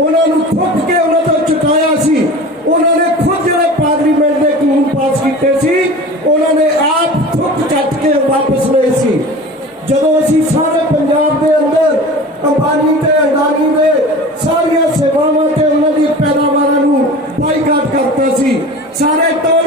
ਉਹਨਾਂ ਨੂੰ ਥੁੱਕ ਕੇ ਉਹਨਾਂ ਤੋਂ ਚੁਕਾਇਆ ਸੀ। ਉਹਨਾਂ ਨੇ ਖੁਦ ਜਿਹੜੇ ਪਾਰਲੀਮੈਂਟ ਦੇ ਕਾਨੂੰਨ ਪਾਸ ਕੀਤੇ ਸੀ, ਉਹਨਾਂ ਨੇ ਆਪ ਥੁੱਕ ਚੱਟ ਕੇ ਵਾਪਸ ਲਏ ਸੀ। ਜਦੋਂ ਅਸੀਂ ਸਾਰੇ ਪੰਜਾਬ ਦੇ ਅੰਦਰ ਅੰਬਾਨੀ ਤੇ ਅਡਾਨੀ ਦੇ ਸਾਰੀਆਂ ਸੇਵਾਵਾਂ ਤੇ ਉਹਨਾਂ ਦੀ ਪੈਦਾਵਾਰਾਂ ਨੂੰ ਬਾਈਕਾਟ ਕਰਤਾ ਸੀ, ਸਾਰੇ ਟੋਲ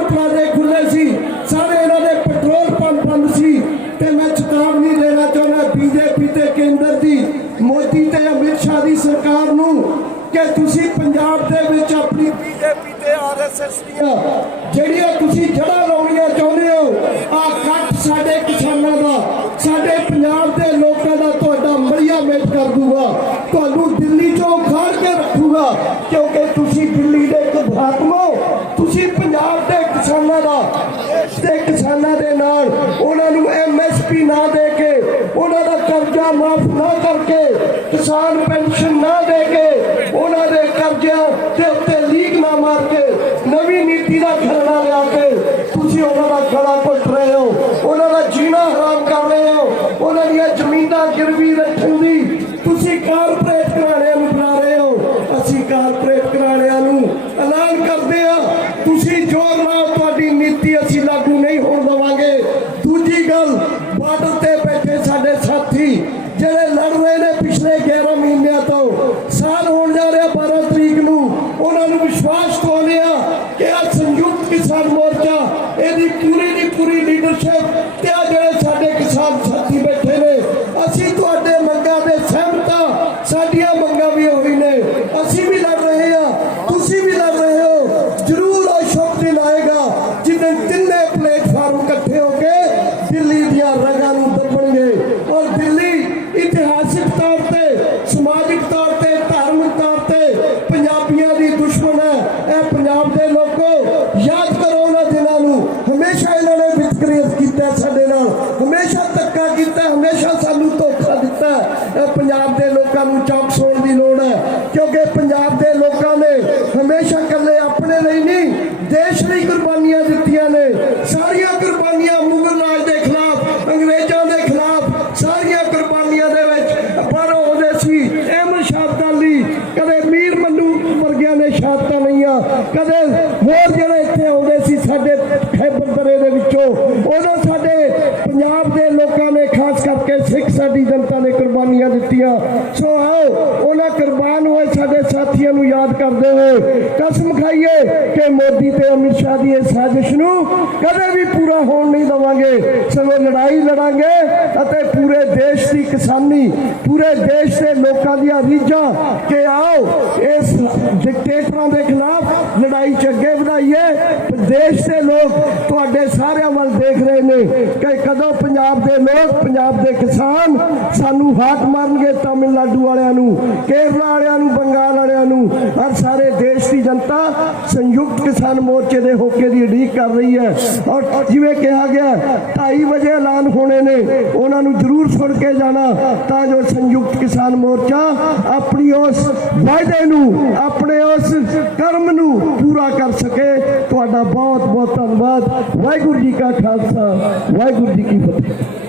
ਕਿ ਤੁਸੀਂ ਪੰਜਾਬ ਦੇ ਵਿੱਚ ਆਪਣੀ ਬੀਜੇਪੀ ਤੇ ਆਰਐਸਐਸ ਦੀਆਂ ਜਿਹੜੀਆਂ ਤੁਸੀਂ ਜੜ੍ਹਾਂ ਲਾਉਣੀਆਂ ਚਾਹੁੰਦੇ ਹੋ ਆ ਕੱਟ ਸਾਡੇ ਕਿਸਾਨਾਂ ਦਾ, ਸਾਡੇ ਪੰਜਾਬ ਦੇ ਲੋਕਾਂ ਦਾ ਤੁਹਾਡਾ ਮੜੀਆ ਮੇਟ ਕਰ ਦੂਗਾ। ਤੁਹਾਨੂੰ ਦਿੱਲੀ ਚੋਂ ਉਖਾੜ ਕੇ ਰੱਖੂਗਾ, ਕਿਉਂਕਿ ਤੁਸੀਂ ਦਿੱਲੀ ਦੇ ਇੱਕ ਹੋ। ਤੁਸੀਂ ਪੰਜਾਬ ਦੇ ਕਿਸਾਨਾਂ ਦਾ, ਦੇਸ਼ ਦੇ ਕਿਸਾਨਾਂ ਦੇ ਨਾਲ ਉਹਨਾਂ ਨੂੰ ਐਮਐਸਪੀ ਨਾ ਦੇ ਕੇ, ਉਹਨਾਂ ਦਾ ਕਰਜ਼ਾ ਮਾਫ ਨਾ ਕਰਕੇ, ਕਿਸਾਨ ਪੈਨਸ਼ਨ ਨਾ ਦੇ ਕੇ ਉਹਨਾਂ ਦੇ ਉੱਤੇ ਲੀਕ ਨਾ ਮਾਰ ਕੇ ਨਵੀਂ ਨੀਤੀ ਦਾ ਖਰੜਾ ਲਿਆ ਕੇ ਤੁਸੀਂ ਉਹਨਾਂ ਦਾ ਗਲਾ ਘੁੱਟ ਰਹੇ ਹੋ, ਉਹਨਾਂ ਦਾ ਜੀਣਾ ਹਰਾਮ ਕਰ ਰਹੇ ਹੋ, ਉਹਨਾਂ ਦੀਆਂ ਜ਼ਮੀਨਾਂ ਗਿਰਵੀ ਰੱਖਣ ਦੀ ਤੁਸੀਂ ਕਾਰਪੋਰੇਟ ਘਰਾਣਿਆਂ ਨੂੰ ਬੁਲਾ ਰਹੇ ਹੋ। ਅਸੀਂ ਕਾਰਪੋਰੇਟ ਘਰਾਣਿਆਂ ਨੂੰ ਐਲਾਨ ਕਰਦੇ ਆ ਤੁਸੀਂ ਜ਼ੋਰ ਨਾਲ ਤੁਹਾਡੀ ਨੀਤੀ ਅਸੀਂ ਲਾਗੂ ਨਹੀਂ ਹੋਣ ਦੇਵਾਂਗੇ। ਦੂਜੀ ਗੱਲ, ਬਾਰਡਰ ਤੇ ਬੈਠੇ ਸਾਡੇ ਸਾਥੀ ਜਿਹੜੇ ਲੜ ਰਹੇ ਨੇ ਪਿਛਲੇ 11 ਮਹੀਨਿਆਂ ਤੋਂ ਸਾਲ ਹੋਣ ਜਾ ਰਿਹਾ 12 ਤਰੀਕ ਨੂੰ ਉਹਨਾਂ ਨੂੰ ਵਿਸ਼ਵਾਸ ਦਿਵਾਉਂਦੇ ਆ ਕਿ ਆ ਸੰਯੁਕਤ ਕਿਸਾਨ ਮੋਰਚਾ ਇਹਦੀ ਪੂਰੀ ਦੀ ਪੂਰੀ ਲੀਡਰਸ਼ਿਪ ਤੇ ਆ ਜਿਹੜੇ ਸਾਡੇ ਕਿਸਾਨ ਸਾਥੀ ਬੈਠੇ ਨੇ ਅਸੀਂ ਤੁਹਾਡੇ ਮੰਗਾਂ ਦੇ ਸਹਿਮਤ ਹਾਂ ਸਾਡੀਆਂ ਮੰਗਾਂ ਵੀ ਉਹੀ ਨੇ ਅਸੀਂ ਵੀ ਲੜ ਰਹੇ ਆ ਤੁਸੀਂ ਵੀ ਲੜ ਰਹੇ ਹੋ ਜ਼ਰੂਰ ਅਸ਼ੋਕ ਦਿਨ ਆਏਗਾ ਜਿੱਦਣ ਤਿੰਨੇ ਪਲੇਟਫਾਰਮ ਇਕੱਠੇ ਹੋ ਕੇ ਦਿੱਲੀ ਦੀਆਂ ਰਗਾਂ ਨੂੰ ਦੱਬਣਗੇ ਔਰ ਦਿੱਲੀ ਇਤਿਹਾਸਿਕ ਤੌਰ ਤੇ ਸਮਾਜਿਕ ਤੌਰ ਤੇ ਧਾਰਮਿਕ ਤੌਰ ਤੇ ਪੰਜਾਬੀਆਂ ਦੀ ਦੁਸ਼ਮਣ ਹੈ ਇਹ ਪੰਜਾਬ ਦੇ ਲੋਕੋ ਯਾਦ ਪੰਜਾਬ ਦੇ ਲੋਕਾਂ ਨੂੰ ਚੌਕਸ ਹੋਣ ਦੀ ਲੋੜ ਹੈ। ਕਿਉਂਕਿ ਪੰਜਾਬ ਦੇ ਲੋਕਾਂ ਨੇ ਹਮੇਸ਼ਾ ਇਕੱਲੇ ਆਪਣੇ ਲਈ ਨਹੀਂ, ਦੇਸ਼ ਲਈ ਕੁਰਬਾਨੀਆਂ ਦਿੱਤੀਆਂ ਨੇ। ਸਾਰੀਆਂ ਕੁਰਬਾਨੀਆਂ ਮੁਗਲ ਰਾਜ ਦੇ ਖਿਲਾਫ, ਅੰਗਰੇਜ਼ਾਂ ਦੇ ਖਿਲਾਫ ਸਾਰੀਆਂ ਕੁਰਬਾਨੀਆਂ ਦੇ ਵਿੱਚ ਪਰ ਆਉਂਦੇ ਸੀ। ਅਹਿਮਦ ਸ਼ਾਹ ਅਬਦਾਲੀ ਕਦੇ ਮੀਰ ਮੰਨੂ ਵਰਗਿਆਂ ਨੇ ਸ਼ਹਾਦਤਾਂ ਲਈਆਂ, ਕਦੇ ਹੋਰ ਜਿਹੜੇ ਇੱਥੇ ਆਉਂਦੇ ਸੀ ਸਾਡੇ ਖੈਬਰ ਦਰੇ ਦੇ ਵਿੱਚੋਂ ਉਦੋਂ ਸਾਡੇ ਪੰਜਾਬ ਦੇ ਲੋਕਾਂ ਨੇ ਖਾਸ ਕਰਕੇ ਸਿੱਖ ਸਾਡੀ ਜਨਤਾ ਨੇ ਕੁਰਬਾਨੀਆਂ ਦਿੱਤੀਆਂ ਸੋ ਆਓ ਉਹਨਾਂ ਕੁਰਬਾਨ ਹੋਏ ਸਾਡੇ ਸਾਥੀਆਂ ਨੂੰ ਯਾਦ ਕਰਦੇ ਹੋਏ ਕਸਮ ਖਾਈਏ ਕਿ ਮੋਦੀ ਤੇ ਅਮਿਤ ਸ਼ਾਹ ਦੀ ਇਸ ਸਾਜ਼ਿਸ਼ ਨੂੰ ਕਦੇ ਵੀ ਪੂਰਾ ਹੋਣ ਨਹੀਂ ਦਵਾਂਗੇ। ਸਗੋਂ ਲੜਾਈ ਲੜਾਂਗੇ ਅਤੇ ਪੂਰੇ ਦੇਸ਼ ਦੀ ਕਿਸਾਨੀ, ਪੂਰੇ ਦੇਸ਼ ਦੇ ਲੋਕਾਂ ਦੀਆਂ ਰੀਝਾਂ ਕਿ ਆਓ ਇਸ ਡਿਕਟੇਟਰਾਂ ਦੇ ਖਿਲਾਫ ਲੜਾਈ ਚ ਅੱਗੇ ਵਧਾਈਏ। ਦੇਸ਼ ਦੇ ਲੋਕ ਸਾਰਿਆਂ ਵੱਲ ਦੇਖ ਰਹੇ ਨੇ ਕਿ ਕਦੋਂ ਪੰਜਾਬ ਦੇ ਲੋਕ, ਪੰਜਾਬ ਦੇ ਕਿਸਾਨ ਸਾਨੂੰ ਹਾਕ ਮਾਰਨਗੇ ਤਾਮਿਲਨਾਡੂ ਵਾਲਿਆਂ ਨੂੰ, ਕੇਰਲਾ ਵਾਲਿਆਂ ਨੂੰ, ਬੰਗਾਲ ਵਾਲਿਆਂ ਨੂੰ। ਔਰ ਸਾਰੇ ਦੇਸ਼ ਦੀ ਜਨਤਾ ਸੰਯੁਕਤ ਕਿਸਾਨ ਮੋਰਚੇ ਦੇ ਹੋਕੇ ਦੀ ਉਡੀਕ ਕਰ ਰਹੀ ਹੈ। ਔਰ ਜਿਵੇਂ ਕਿਹਾ ਗਿਆ 2:30 ਵਜੇ ਐਲਾਨ ਹੋਣੇ ਨੇ। ਉਹਨਾਂ ਨੂੰ ਜ਼ਰੂਰ ਸੁਣ ਕੇ ਜਾਣਾ, ਤਾਂ ਜੋ ਸੰਯੁਕਤ ਕਿਸਾਨ ਮੋਰਚਾ ਆਪਣੀ ਉਸ ਵਾਅਦੇ ਨੂੰ, ਆਪਣੇ ਉਸ ਕਰਮ ਨੂੰ ਪੂਰਾ ਕਰ ਸਕੇ। ਤੁਹਾਡਾ ਬਹੁਤ ਬਹੁਤ ਧੰਨਵਾਦ। ਵਾਹਿਗੁਰੂ ਜੀ ਕਾ ਖਾਲਸਾ ਵਾਹਿਗੁਰੂ ਜੀ ਕੀ ਫਤਿਹ।